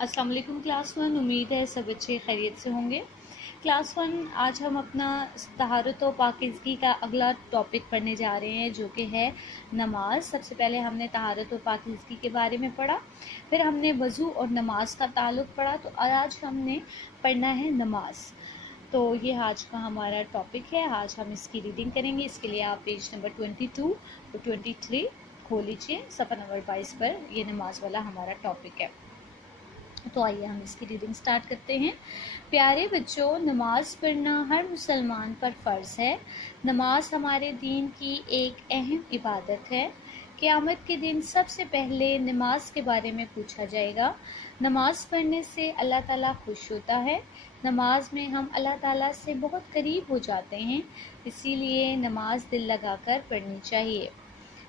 अस्सलाम वालेकुम class one. उम्मीद है सब बच्चे खैरियत से होंगे। क्लास वन, आज हम अपना तहारत व पाकीज़गी का अगला टॉपिक पढ़ने जा रहे हैं, जो कि है नमाज। सबसे पहले हमने तहारत व पाकीज़गी के बारे में पढ़ा, फिर हमने वज़ू और नमाज का ताल्लुक़ पढ़ा। तो आज हमने पढ़ना है नमाज। तो ये आज का हमारा टॉपिक है। आज हम इसकी रीडिंग करेंगे। इसके लिए आप पेज नंबर 22 और 23 खोल लीजिए। सफ़ा नंबर 22 पर ये नमाज वाला हमारा टॉपिक है। तो आइए हम इसकी रीडिंग स्टार्ट करते हैं। प्यारे बच्चों, नमाज पढ़ना हर मुसलमान पर फ़र्ज़ है। नमाज हमारे दीन की एक अहम इबादत है। क़यामत के दिन सबसे पहले नमाज के बारे में पूछा जाएगा। नमाज पढ़ने से अल्लाह ताला खुश होता है। नमाज में हम अल्लाह ताला से बहुत करीब हो जाते हैं, इसीलिए नमाज दिल लगाकर पढ़नी चाहिए।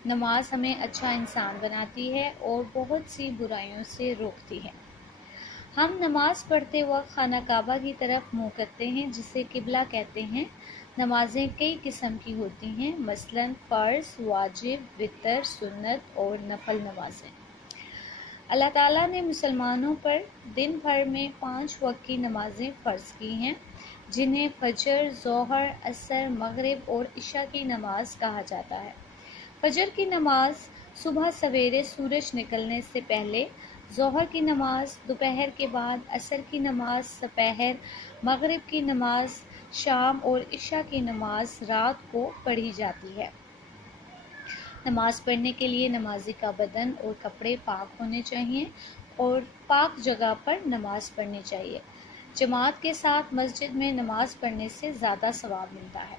नमाज हमें अच्छा इंसान बनाती है और बहुत सी बुराइयों से रोकती है। हम नमाज पढ़ते वक्त खाना काबा की तरफ मुँह करते हैं, जिसे किबला कहते हैं। नमाजें कई किस्म की होती हैं, मसलन फ़र्ज़, वाजिब, वितर, सुन्नत और नफल नमाजें। अल्लाह ताला ने मुसलमानों पर दिन भर में 5 वक्त की नमाजें फ़र्ज़ की हैं, जिन्हें फजर, ज़ोहर, असर, मगरिब और इशा की नमाज कहा जाता है। फजर की नमाज सुबह सवेरे सूरज निकलने से पहले, ज़ोहर की नमाज दोपहर के बाद, असर की नमाज सपहर, मगरिब की नमाज शाम और इशा की नमाज रात को पढ़ी जाती है। नमाज पढ़ने के लिए नमाजी का बदन और कपड़े पाक होने चाहिए और पाक जगह पर नमाज पढ़नी चाहिए। जमात के साथ मस्जिद में नमाज पढ़ने से ज़्यादा सवाब मिलता है।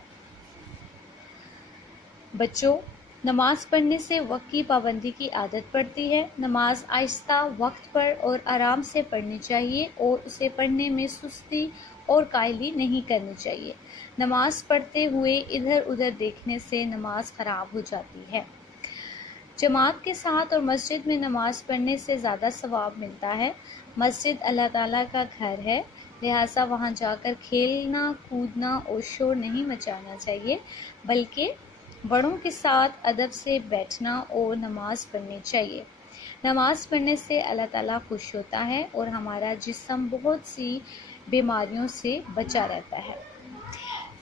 बच्चों, नमाज पढ़ने से वक्त की पाबंदी की आदत पड़ती है। नमाज आहिस्ता, वक्त पर और आराम से पढ़नी चाहिए और उसे पढ़ने में सुस्ती और कायली नहीं करनी चाहिए। नमाज पढ़ते हुए इधर उधर देखने से नमाज ख़राब हो जाती है। जमात के साथ और मस्जिद में नमाज पढ़ने से ज़्यादा सवाब मिलता है। मस्जिद अल्लाह ताला का घर है, लिहाजा वहाँ जाकर खेलना, कूदना और शोर नहीं मचाना चाहिए, बल्कि बड़ों के साथ अदब से बैठना और नमाज पढ़नी चाहिए। नमाज पढ़ने से अल्लाह ताला खुश होता है और हमारा जिस्म बहुत सी बीमारियों से बचा रहता है।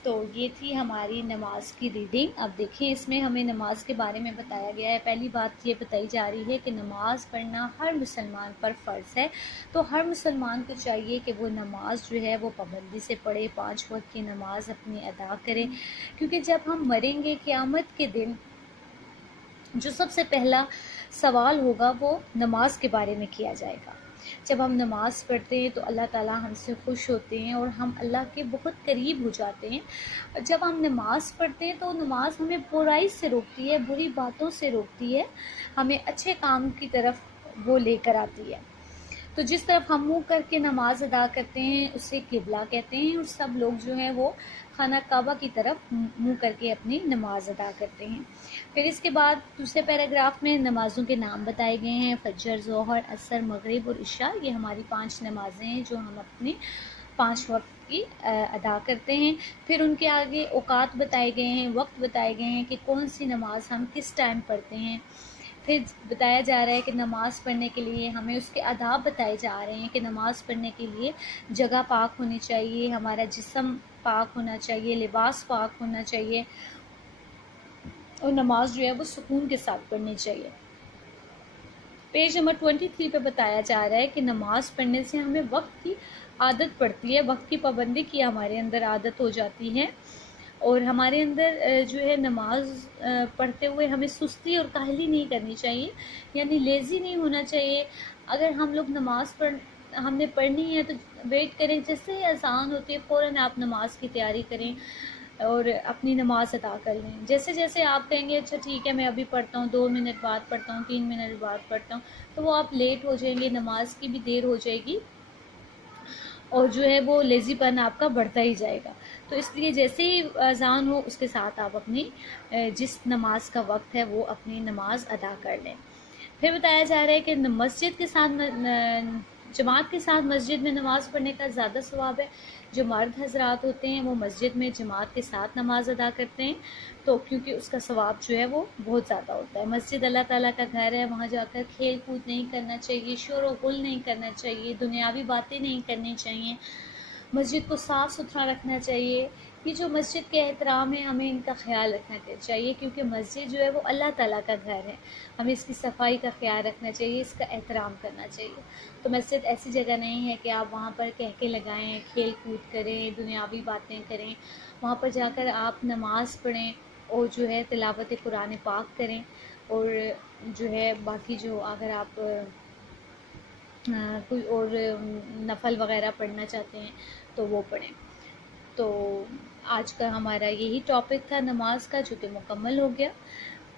तो ये थी हमारी नमाज की रीडिंग। अब देखिए, इसमें हमें नमाज के बारे में बताया गया है। पहली बात ये बताई जा रही है कि नमाज पढ़ना हर मुसलमान पर फ़र्ज़ है। तो हर मुसलमान को चाहिए कि वो नमाज जो है वो पाबंदी से पढ़े, 5 वक्त की नमाज अपनी अदा करें, क्योंकि जब हम मरेंगे क़यामत के दिन जो सबसे पहला सवाल होगा वो नमाज के बारे में किया जाएगा। जब हम नमाज़ पढ़ते हैं तो अल्लाह ताला हमसे खुश होते हैं और हम अल्लाह के बहुत करीब हो जाते हैं। जब हम नमाज़ पढ़ते हैं तो नमाज हमें बुराई से रोकती है, बुरी बातों से रोकती है, हमें अच्छे काम की तरफ वो लेकर आती है। तो जिस तरफ हम मुँह करके नमाज अदा करते हैं उसे किबला कहते हैं, और सब लोग जो हैं वो खाना काबा की तरफ मुँह करके अपनी नमाज अदा करते हैं। फिर इसके बाद दूसरे पैराग्राफ में नमाज़ों के नाम बताए गए हैं। फजर, ज़ोहर, असर, मगरिब और इशा, ये हमारी 5 नमाजें हैं जो हम अपने 5 वक्त की अदा करते हैं। फिर उनके आगे औकात बताए गए हैं, वक्त बताए गए हैं कि कौन सी नमाज हम किस टाइम पढ़ते हैं। फिर बताया जा रहा है कि नमाज़ पढ़ने के लिए हमें उसके आदाब बताए जा रहे हैं कि नमाज़ पढ़ने के लिए जगह पाक होनी चाहिए, हमारा जिस्म पाक होना चाहिए, लिबास पाक होना चाहिए और नमाज जो है वो सुकून के साथ पढ़नी चाहिए। पेज नंबर 23 पे बताया जा रहा है कि नमाज पढ़ने से हमें वक्त की आदत पड़ती है, वक्त की पाबंदी की हमारे अंदर आदत हो जाती है और हमारे अंदर जो है नमाज पढ़ते हुए हमें सुस्ती और काहली नहीं करनी चाहिए, यानी लेज़ी नहीं होना चाहिए। अगर हम लोग हमने पढ़नी है तो वेट करें, जैसे ही अज़ान होती है फ़ौरन आप नमाज की तैयारी करें और अपनी नमाज अदा कर लें। जैसे जैसे आप कहेंगे अच्छा ठीक है मैं अभी पढ़ता हूँ, 2 मिनट बाद पढ़ता हूँ, 3 मिनट बाद पढ़ता हूँ, तो वो आप लेट हो जाएंगे, नमाज की भी देर हो जाएगी और जो है वो लेज़ीपन आपका बढ़ता ही जाएगा। तो इसलिए जैसे ही अज़ान हो उसके साथ आप अपनी जिस नमाज का वक्त है वो अपनी नमाज अदा कर लें। फिर बताया जा रहा है कि मस्जिद के साथ جماعت کے ساتھ مسجد میں نماز پڑھنے کا زیادہ ثواب ہے۔ جو مرد حضرات ہوتے ہیں وہ مسجد میں جماعت کے ساتھ نماز ادا کرتے ہیں، تو کیونکہ اس کا ثواب جو ہے وہ بہت زیادہ ہوتا ہے۔ مسجد اللہ تعالیٰ کا گھر ہے، وہاں جا کر کھیل کود نہیں کرنا چاہیے، شور و غل نہیں کرنا چاہیے، دنیاوی باتیں نہیں کرنی چاہیے، مسجد کو صاف ستھرا رکھنا چاہیے۔ یہ جو مسجد کے احترام ہیں ہمیں ان کا خیال رکھنا چاہیے، کیونکہ مسجد جو ہے وہ اللہ تعالیٰ کا گھر ہے، ہمیں اس کی صفائی کا خیال رکھنا چاہیے، اس کا احترام کرنا چاہیے۔ تو مسجد ایسی جگہ نہیں ہے کہ آپ وہاں پر کہکے لگائیں، کھیل کود کریں، دنیاوی باتیں کریں۔ وہاں پر جا کر آپ نماز پڑھیں اور جو ہے تلاوت قرآن پاک کریں، اور جو ہے باقی جو اگر آپ کوئی اور نفل وغیرہ پڑھنا چاہتے ہیں تو وہ پڑھیں۔ تو آج کا ہمارا یہی ٹاپک تھا نماز کا، جو کہ مکمل ہو گیا۔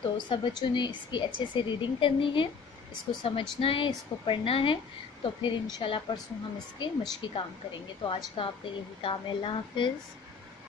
تو سب بچوں نے اس کی اچھے سے ریڈنگ کرنی ہے، اس کو سمجھنا ہے، اس کو پڑھنا ہے، تو پھر انشاءاللہ پرسوں ہم اس کے مشقی کام کریں گے۔ تو آج کا آپ کا یہی کام ہے۔ اللہ حافظ۔